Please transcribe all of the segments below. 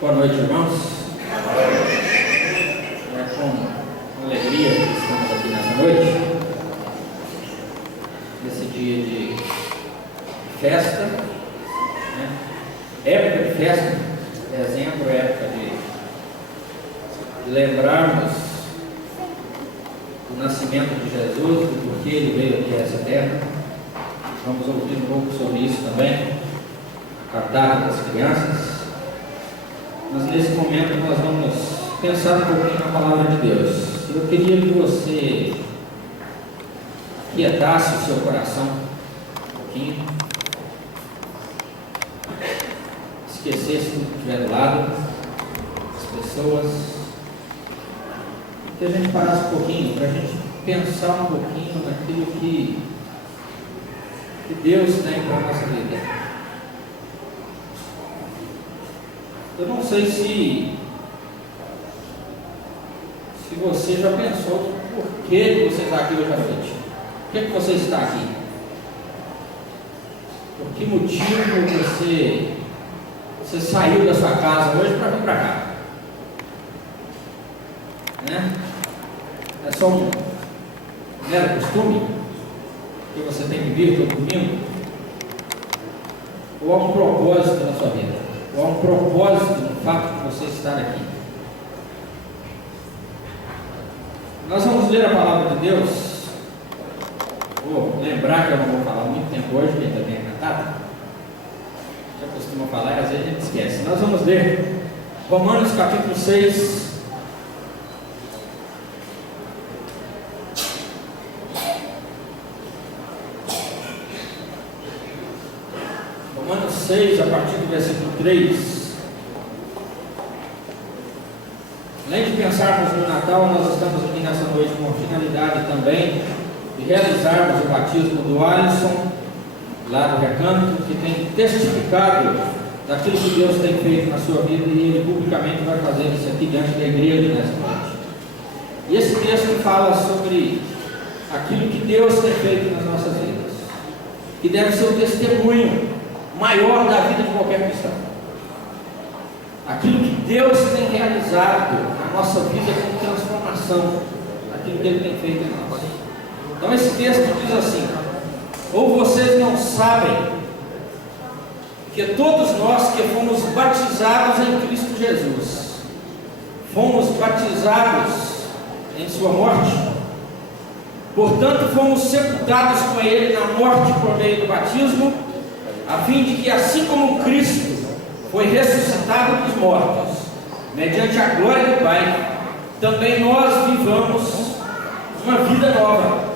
Boa noite, irmãos. É com alegria que estamos aqui nessa noite, nesse dia de festa, né? Época de festa, dezembro é época de lembrarmos do nascimento de Jesus, do porquê ele veio aqui a essa terra. Vamos ouvir um pouco sobre isso também, a cartada das crianças. Mas nesse momento nós vamos pensar um pouquinho na palavra de Deus. Eu queria que você aquietasse o seu coração um pouquinho, esquecesse tudo que estiver do lado, as pessoas, que a gente parasse um pouquinho, para a gente pensar um pouquinho naquilo que Deus tem para a nossa vida. Eu não sei se você já pensou por que você está aqui hoje à noite. Por que você está aqui? Por que motivo você saiu da sua casa hoje para vir para cá? Né? É só um mero costume que você tem que vir todo domingo? Ou há um propósito na sua vida? Ou há um propósito no fato de você estar aqui? Nós vamos ler a palavra de Deus. Vou lembrar que eu não vou falar muito tempo hoje, porque ainda tem a cantada. Já costuma falar e às vezes a gente esquece. Nós vamos ler Romanos capítulo 6. Romanos 6, a partir do versículo 3. Além de pensarmos no Natal, nós estamos aqui nessa noite com a finalidade também de realizarmos o batismo do Alisson, lá do Recanto, que tem testificado daquilo que Deus tem feito na sua vida, e ele publicamente vai fazer isso aqui diante da igreja nessa noite. E esse texto fala sobre aquilo que Deus tem feito nas nossas vidas, que deve ser o testemunho maior da vida de qualquer cristão. Aquilo que Deus tem realizado na nossa vida com transformação, aquilo que Ele tem feito em nós. Então esse texto diz assim: ou vocês não sabem que todos nós que fomos batizados em Cristo Jesus, fomos batizados em sua morte? Portanto, fomos sepultados com Ele na morte por meio do batismo, a fim de que, assim como Cristo foi ressuscitado dos mortos, mediante a glória do Pai, também nós vivamos uma vida nova.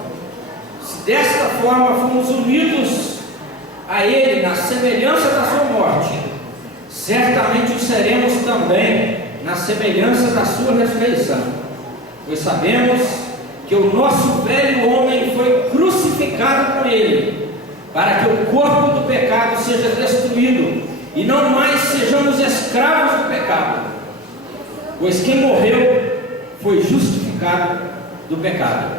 Se desta forma fomos unidos a Ele na semelhança da sua morte, certamente o seremos também na semelhança da sua ressurreição. Pois sabemos que o nosso velho homem foi crucificado com Ele, para que o corpo do pecado seja destruído e não mais sejamos escravos do pecado. Pois quem morreu foi justificado do pecado.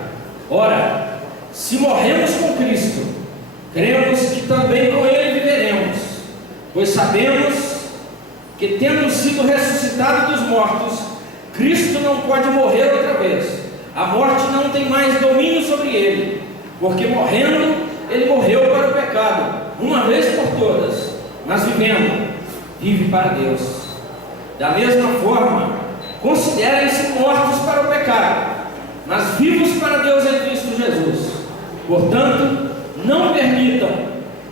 Ora, se morremos com Cristo, cremos que também com Ele viveremos, pois sabemos que, tendo sido ressuscitado dos mortos, Cristo não pode morrer outra vez. A morte não tem mais domínio sobre Ele, porque morrendo, Ele morreu para o pecado, uma vez por todas, mas vivendo, vive para Deus. Da mesma forma, considerem-se mortos para o pecado, mas vivos para Deus em Cristo Jesus. Portanto, não permitam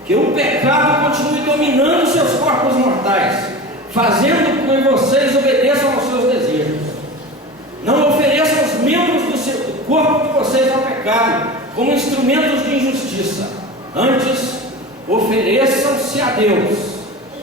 que o pecado continue dominando seus corpos mortais, fazendo com que vocês obedeçam aos seus desejos. Não ofereçam os membros do corpo de vocês ao pecado como instrumentos de injustiça. Antes, ofereçam-se a Deus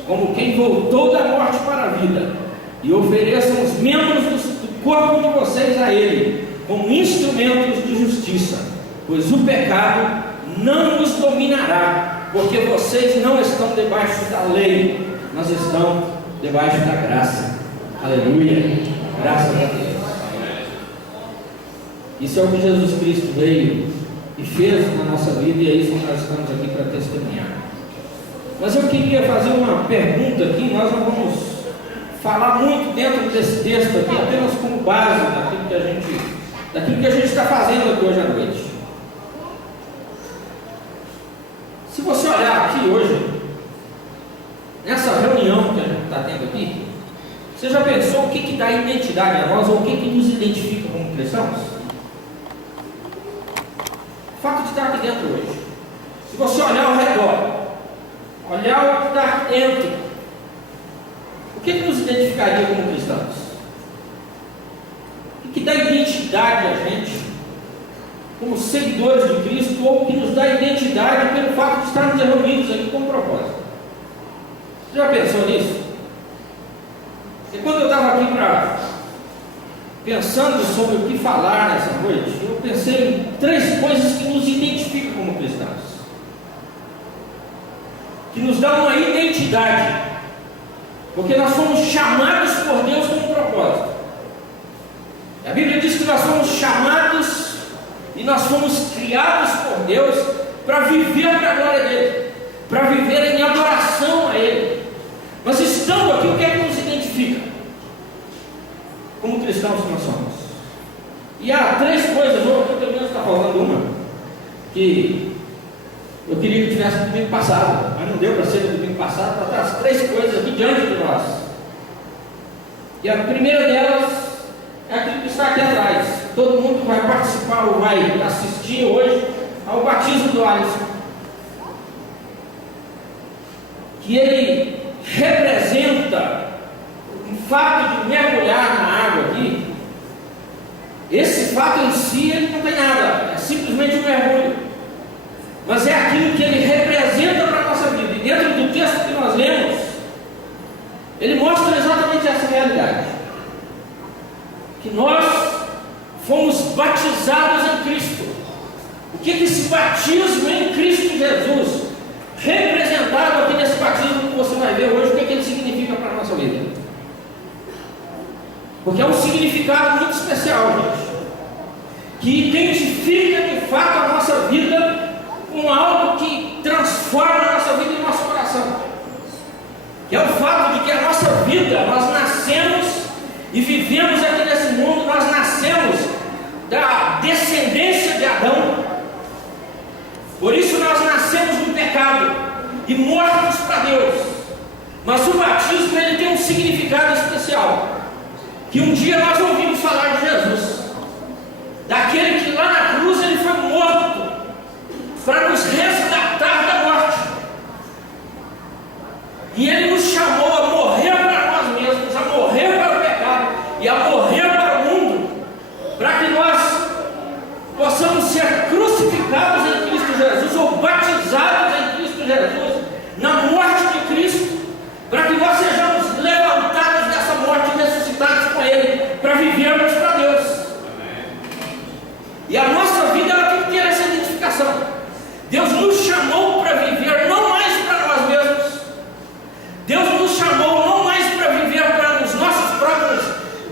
como quem voltou da morte para a vida, e ofereçam os membros do corpo de vocês a Ele como instrumentos de justiça, pois o pecado não os dominará, porque vocês não estão debaixo da lei, mas estão debaixo da graça. Aleluia, graças a Deus. Isso é o que Jesus Cristo veio e fez na nossa vida, e é isso que nós estamos aqui para testemunhar. Mas eu queria fazer uma pergunta aqui. Nós não vamos falar muito dentro desse texto aqui, apenas como base daquilo que a gente está fazendo aqui hoje à noite. Se você olhar aqui hoje, nessa reunião que a gente está tendo aqui, você já pensou o que dá identidade a nós, ou o que nos identifica como cristãos? O fato de estar aqui dentro hoje. Se você olhar ao redor, olhar o que está aqui dentro, o que nos identificaria como cristãos? O que dá identidade a gente como seguidores de Cristo, ou o que nos dá identidade pelo fato de estarmos reunidos aqui com um propósito? Você já pensou nisso? E quando eu estava aqui pensando sobre o que falar nessa noite, eu pensei em 3 coisas que nos identificam como cristãos, que nos dão uma identidade, porque nós fomos chamados por Deus com um propósito. A Bíblia diz que nós fomos chamados e nós fomos criados por Deus para viver para a glória dele, para viver em adoração a Ele. Mas estando aqui, o que é que nos identifica como cristãos que nós somos? E há 3 coisas, ou pelo menos está faltando uma, que eu queria que tivesse no domingo passado, mas não deu para ser no domingo passado, para estar as 3 coisas aqui diante de nós. E a primeira delas é aquilo que está aqui atrás. Todo mundo vai participar ou vai assistir hoje ao batismo do Alisson, que ele representa o fato de mergulhar na água aqui. Esse fato em si ele não tem nada, é simplesmente um mergulho, mas é aquilo que ele representa para a nossa vida. E dentro do texto que nós lemos, ele mostra exatamente essa realidade, que nós fomos batizados em Cristo. O que esse batismo em Cristo Jesus, representado aqui nesse batismo que você vai ver hoje, o que ele significa para a nossa vida? Porque é um significado muito especial, gente, que identifica de fato a nossa vida com algo que transforma a nossa vida e o nosso coração, que é o fato de que a nossa vida, nós nascemos e vivemos aqui nesse mundo, nós nascemos da descendência de Adão. Por isso nós nascemos no pecado e mortos para Deus. Mas o batismo ele tem um significado especial, que um dia nós ouvimos falar de Jesus, daquele que lá na cruz ele foi morto para nos resgatar da morte, e ele nos chamou a morrer para nós mesmos, a morrer para o pecado e a morrer para o mundo, para que nós possamos ser crucificados em Cristo Jesus, ou batizados em Cristo Jesus, na morte de Cristo, para que nós sejamos levantados dessa morte e ressuscitados com Ele, para vivermos para Deus. E a nossa vida ela tem que ter essa identificação. Deus nos chamou para viver não mais para nós mesmos, Deus nos chamou não mais para viver para os nossos próprios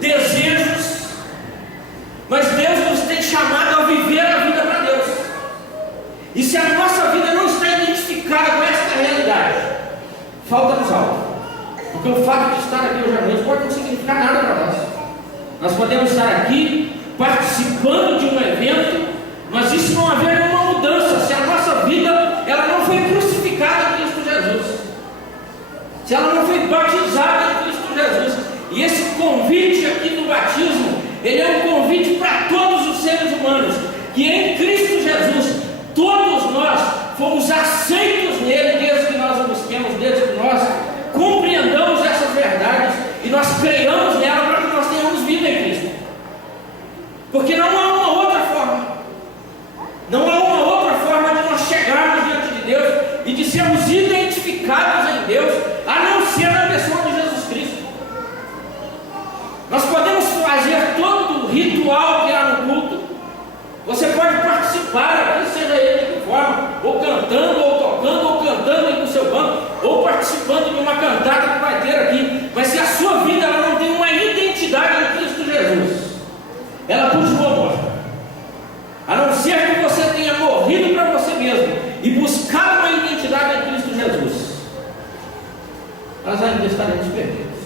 desejos, mas Deus nos tem chamado a viver a vida para Deus. E se a nossa vida não está identificada com esta realidade, falta-nos algo. Porque o fato de estar aqui hoje à noite pode não significar nada para nós. Nós podemos estar aqui participando de um evento, mas isso não haver nenhuma mudança se a nossa vida ela não foi crucificada em Cristo Jesus, se ela não foi batizada em Cristo Jesus. E esse convite aqui do batismo, ele é um convite para todos os seres humanos, que em Cristo Jesus todos nós fomos aceitos nele, desde que nós o busquemos, desde que nós compreendamos essas verdades e nós creiamos nela, para que nós tenhamos vida em Cristo. Porque não há uma outra forma, não há uma outra forma de nós chegarmos diante de Deus e de sermos identificados em Deus, a não ser na pessoa de Jesus Cristo. Nós podemos fazer todo o ritual que há no culto, você pode participar aqui, seja ele de que forma, ou cantando, ou tocando, ou cantando aí no seu banco, ou participando de uma cantada que vai ter aqui, mas se a sua vida ela não tem uma identidade em Cristo Jesus, ela continua morta. A não ser que você tenha morrido para você mesmo e buscado uma identidade em Cristo Jesus, nós ainda estaremos perdidos.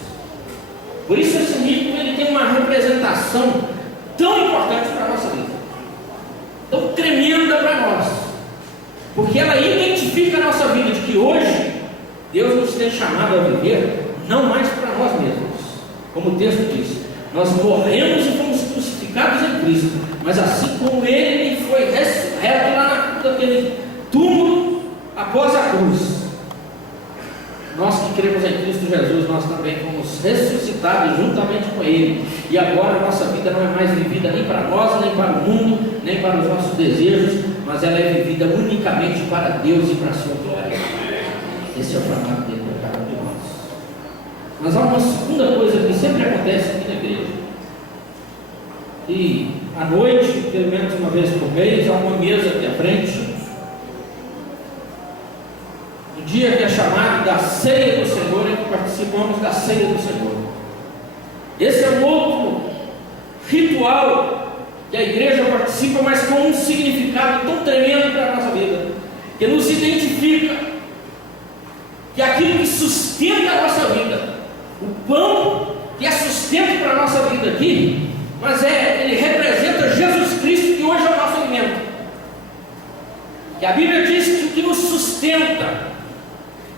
Por isso esse rito ele tem uma representação tão importante para a nossa vida, tão tremenda para nós, porque ela identifica a nossa vida de que hoje Deus nos tem chamado a viver não mais para nós mesmos, como o texto diz, nós morremos e fomos crucificados em Cristo, mas assim como Ele foi ressurreto lá naquele túmulo após a cruz, nós que cremos em Cristo Jesus, nós também fomos ressuscitados juntamente com Ele, e agora a nossa vida não é mais vivida nem para nós, nem para o mundo, nem para os nossos desejos, mas ela é vivida unicamente para Deus e para a sua glória. Esse é o chamado dele para cada um de nós. Mas há uma segunda coisa que sempre acontece aqui na igreja, e à noite, pelo menos uma vez por mês, há uma mesa aqui à frente, no dia que é chamado da ceia do Senhor, em que participamos da ceia do Senhor. Esse é um outro ritual que a igreja participa, mas com um significado tão tremendo para a nossa vida, que nos identifica que aquilo que sustenta a nossa vida, o pão que é sustento para a nossa vida aqui, mas ele representa Jesus Cristo, que hoje é o nosso alimento. Que a Bíblia diz que o que nos sustenta,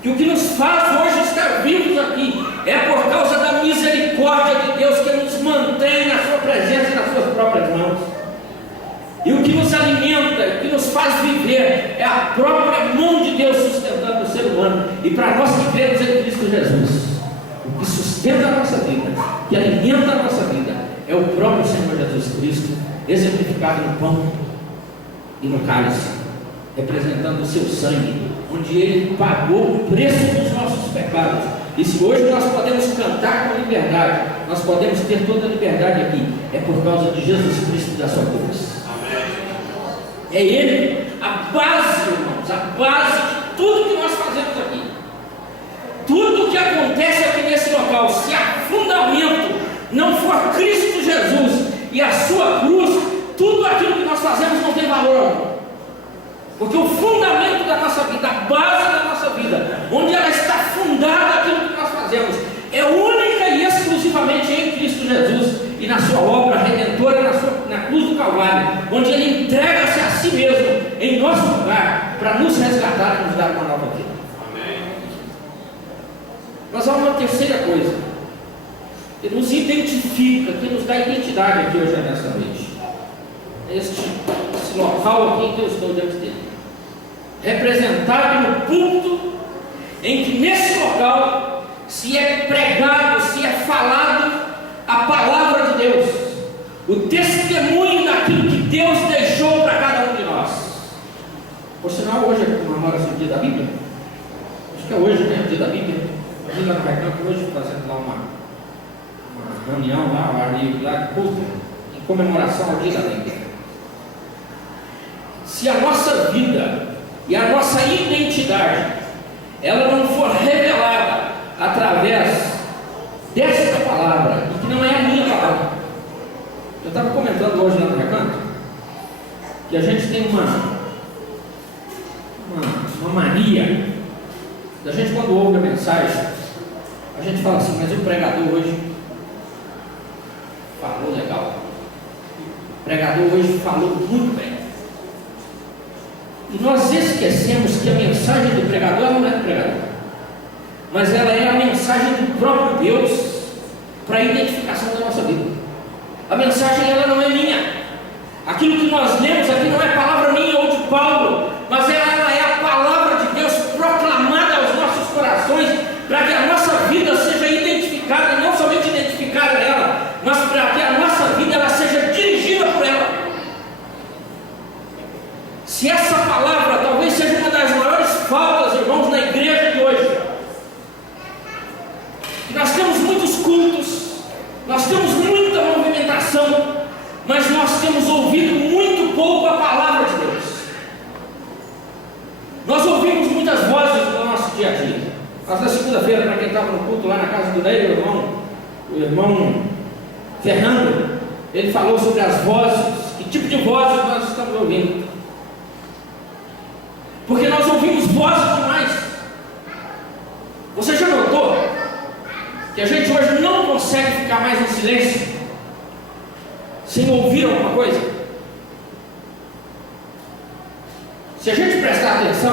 que o que nos faz hoje estar vivos aqui, é por causa da misericórdia de Deus, que nos mantém na sua presença e nas suas próprias mãos. E o que nos alimenta, o que nos faz viver, é a própria mão de Deus sustentando o ser humano. E para nós que cremos em Cristo Jesus, o que sustenta a nossa vida, que alimenta a nossa vida, é o próprio Senhor Jesus Cristo, exemplificado no pão e no cálice, representando o seu sangue, onde Ele pagou o preço dos nossos pecados. E se hoje nós podemos cantar com liberdade, nós podemos ter toda a liberdade aqui, é por causa de Jesus Cristo e da sua cruz. É Ele a base, irmãos, a base de tudo que nós fazemos aqui. Tudo que acontece aqui nesse local, se a fundamento não for Cristo Jesus e a sua cruz, tudo aquilo que nós fazemos não tem valor algum. Porque o fundamento da nossa vida, a base da nossa vida, onde ela está fundada aquilo que nós fazemos, é única e exclusivamente em Cristo Jesus e na sua obra redentora na cruz do Calvário, onde Ele entrega-se a si mesmo em nosso lugar para nos resgatar e nos dar uma nova vida. Amém. Mas há uma terceira coisa que nos identifica, que nos dá identidade aqui hoje nessa noite. Esse local aqui que eu estou diante dele, representado no púlpito, em que nesse local se é pregado, se é falado a palavra de Deus, o testemunho daquilo que Deus deixou para cada um de nós. Por sinal, hoje comemora-se o dia da Bíblia. Acho que é hoje, né? O dia da Bíblia. A gente lá no Recanto hoje fazendo lá uma reunião lá, ali lá de culto, em comemoração ao dia da Bíblia. Se a nossa vida e a nossa identidade ela não for revelada através desta palavra, e que não é a minha palavra. Eu estava comentando hoje lá no Recanto que a gente tem uma mania da gente, quando ouve a mensagem, a gente fala assim, mas o pregador hoje falou legal, o pregador hoje falou muito bem. E nós esquecemos que a mensagem do pregador não é do pregador, mas ela é a mensagem do próprio Deus para a identificação da nossa vida. A mensagem ela não é minha. Aquilo que nós lemos aqui não é palavra minha ou de Paulo, mas ela é a palavra de Deus proclamada aos nossos corações, para que a nossa vida seja identificada, e não somente identificada nela, mas para que a nossa vida ela seja dirigida por ela. Se essa palavra talvez seja uma das maiores faltas, irmãos, na igreja de hoje, nós temos muitos cultos, nós temos muita movimentação, mas nós temos ouvido muito pouco a palavra de Deus. Nós ouvimos muitas vozes no nosso dia a dia. Nós na segunda-feira, para quem estava no culto lá na casa do Ney, o irmão Fernando, ele falou sobre as vozes, que tipo de vozes nós estamos ouvindo. Porque nós ouvimos vozes demais. Você já notou que a gente hoje não consegue ficar mais em silêncio, sem ouvir alguma coisa? Se a gente prestar atenção,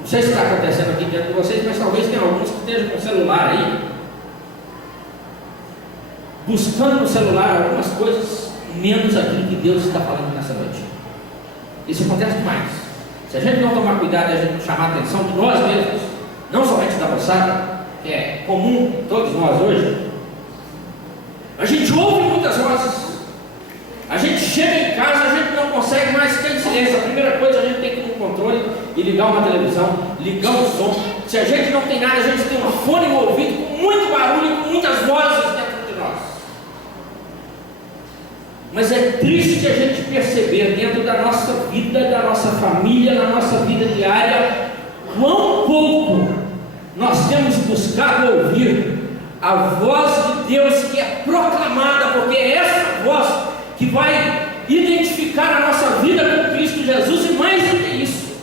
não sei se está acontecendo aqui diante de vocês, mas talvez tenha alguns que estejam com o celular aí, buscando no celular algumas coisas, menos aquilo que Deus está falando nessa noite. Isso acontece demais. Se a gente não tomar cuidado e a gente não chamar a atenção de nós mesmos, não somente da moçada, que é comum todos nós hoje, a gente ouve muitas vozes, a gente chega em casa, a gente não consegue mais ficar em silêncio. A primeira coisa, a gente tem que ir no controle e ligar uma televisão, ligar um som. Se a gente não tem nada, a gente tem um fone no ouvido com muito barulho, com muitas vozes dentro de nós. Mas é triste a gente perceber dentro da nossa vida, da nossa família, na nossa vida diária, quão pouco nós temos buscado ouvir a voz de Deus que é proclamada, porque é essa voz que vai identificar a nossa vida com Cristo Jesus, e mais do que isso,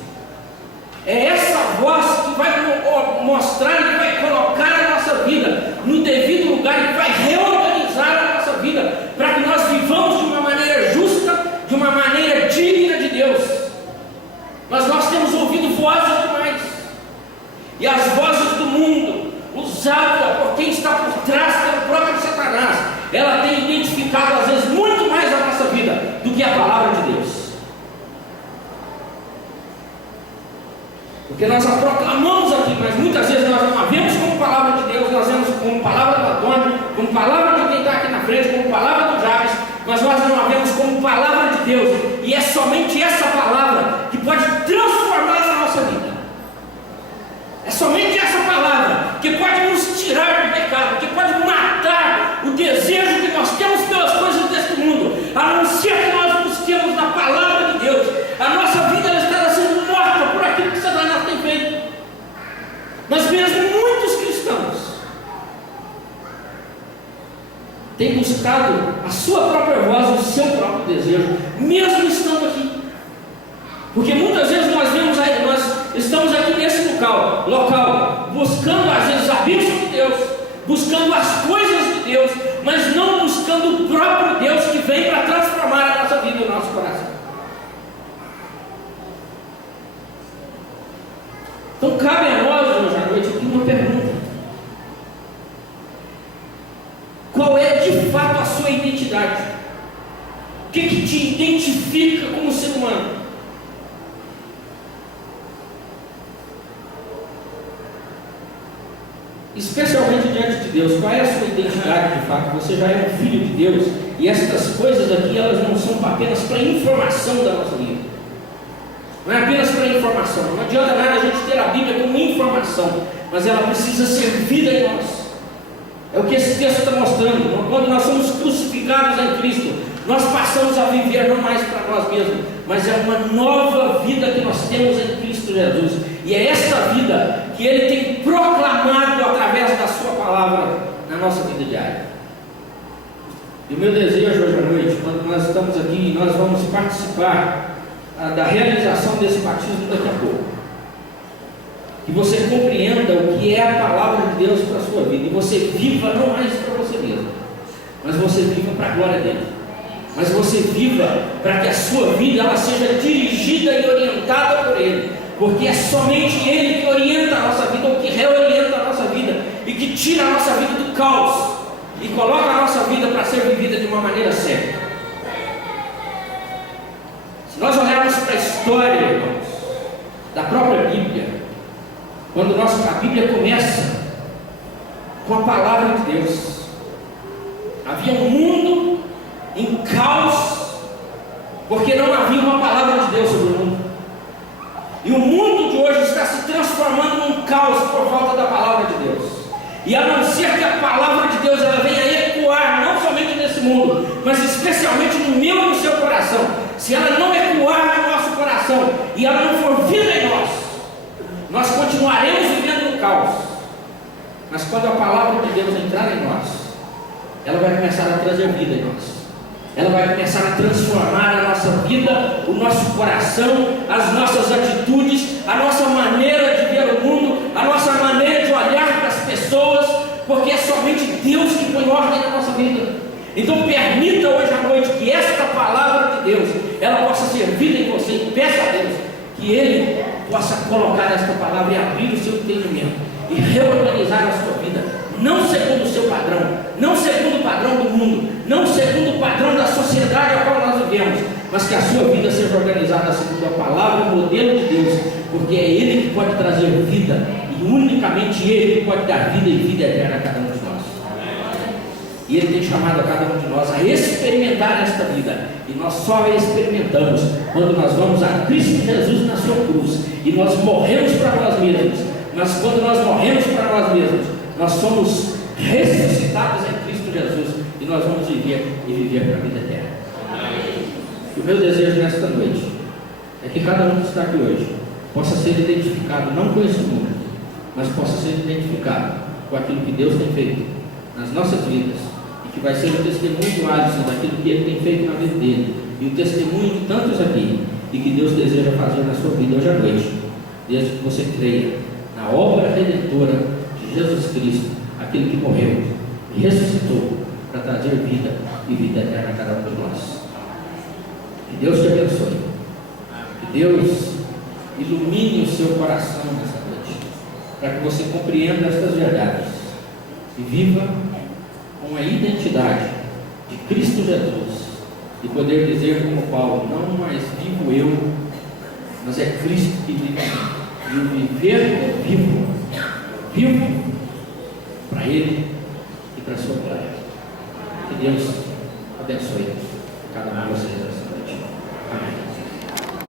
é essa voz que vai mostrar e vai colocar a nossa vida no devido lugar e vai reorganizar a nossa vida para que nós vivamos de uma maneira justa, de uma maneira digna de Deus. Mas nós temos ouvido vozes demais, e as vozes do mundo, usada por quem está por trás, pelo próprio Satanás, ela tem identificado às vezes muito mais a nossa vida do que a palavra de Deus. Porque nós a proclamamos aqui, mas muitas vezes nós não a vemos como palavra de Deus, nós vemos como palavra do Antônio, como palavra de quem está aqui na frente, como palavra do Javes, mas nós não a vemos como palavra de Deus, e é somente essa palavra que pode transformar a nossa vida. É somente essa palavra que pode nos tirar do pecado, que pode matar o desejo que nós temos pelas coisas deste mundo, a não ser que nós busquemos na palavra de Deus. A nossa vida ela está sendo morta por aquilo que Satanás tem feito. Mas mesmo muitos cristãos têm buscado a sua própria voz, o seu próprio desejo, mesmo estando aqui. Porque muitas vezes nós estamos aqui nesse local, buscando às vezes a bênção de Deus, buscando as coisas de Deus, mas não buscando o próprio Deus que vem para transformar a nossa vida e o nosso coração. Então cabe a nós hoje à noite aqui uma pergunta: qual é de fato a sua identidade? O que te identifica como ser humano? Especialmente diante de Deus, qual é a sua identidade de fato? Você já é um filho de Deus, e estas coisas aqui, elas não são apenas para informação da nossa vida. Não é apenas para informação. Não adianta nada a gente ter a Bíblia como informação, mas ela precisa ser vida em nós. É o que esse texto está mostrando. Quando nós somos crucificados em Cristo, nós passamos a viver não mais para nós mesmos, mas é uma nova vida que nós temos em Cristo Jesus. E é esta vida que Ele tem proclamado através da sua palavra na nossa vida diária. E o meu desejo hoje à noite, quando nós estamos aqui, nós vamos participar da realização desse batismo daqui a pouco, que você compreenda o que é a palavra de Deus para a sua vida, e você viva não mais para você mesmo, mas você viva para a glória dele. Mas você viva para que a sua vida ela seja dirigida e orientada por Ele, porque é somente Ele que orienta a nossa vida, ou que reorienta a nossa vida, e que tira a nossa vida do caos, e coloca a nossa vida para ser vivida de uma maneira certa. Se nós olharmos para a história, irmãos, da própria Bíblia, quando a Bíblia começa com a palavra de Deus, havia um mundo em caos, porque não havia uma palavra de Deus sobre o mundo. E o mundo de hoje está se transformando num caos por falta da palavra de Deus. E a não ser que a palavra de Deus ela venha ecoar, não somente nesse mundo, mas especialmente no meu e no seu coração. Se ela não ecoar no nosso coração e ela não for vida em nós, nós continuaremos vivendo no caos. Mas quando a palavra de Deus entrar em nós, ela vai começar a trazer vida em nós. Ela vai começar a transformar a nossa vida, o nosso coração, as nossas atitudes, a nossa maneira de ver o mundo, a nossa maneira de olhar para as pessoas, porque Deus que põe ordem na nossa vida. Então permita hoje à noite que esta palavra de Deus, ela possa ser vida em você, e peça a Deus que Ele possa colocar esta palavra e abrir o seu entendimento e reorganizar a sua vida, não segundo o seu padrão, não segundo o padrão do mundo, não segundo o padrão da sociedade a qual nós vivemos, mas que a sua vida seja organizada segundo a palavra, o modelo de Deus, porque é Ele que pode trazer vida, e unicamente Ele que pode dar vida e vida eterna a cada um de nós. E Ele tem chamado a cada um de nós a experimentar esta vida, e nós só a experimentamos quando nós vamos a Cristo Jesus na sua cruz, e nós morremos para nós mesmos. Mas quando nós morremos para nós mesmos, nós somos ressuscitados em Cristo Jesus, e nós vamos viver e viver para a vida eterna. E o meu desejo nesta noite é que cada um que está aqui hoje possa ser identificado, não com esse mundo, mas possa ser identificado com aquilo que Deus tem feito nas nossas vidas, e que vai ser o testemunho do Alisson daquilo que ele tem feito na vida dele, e o testemunho de tantos aqui, e que Deus deseja fazer na sua vida hoje à noite, desde que você creia na obra redentora de Jesus Cristo, aquele que morreu e ressuscitou para trazer vida e vida eterna a cada um de nós. Que Deus te abençoe, que Deus ilumine o seu coração nessa noite, para que você compreenda estas verdades e viva com a identidade de Cristo Jesus, e poder dizer como Paulo: não mais vivo eu, mas é Cristo que vive em mim. E o viver vivo para Ele e para a sua glória. Que Deus abençoe cada um de vocês.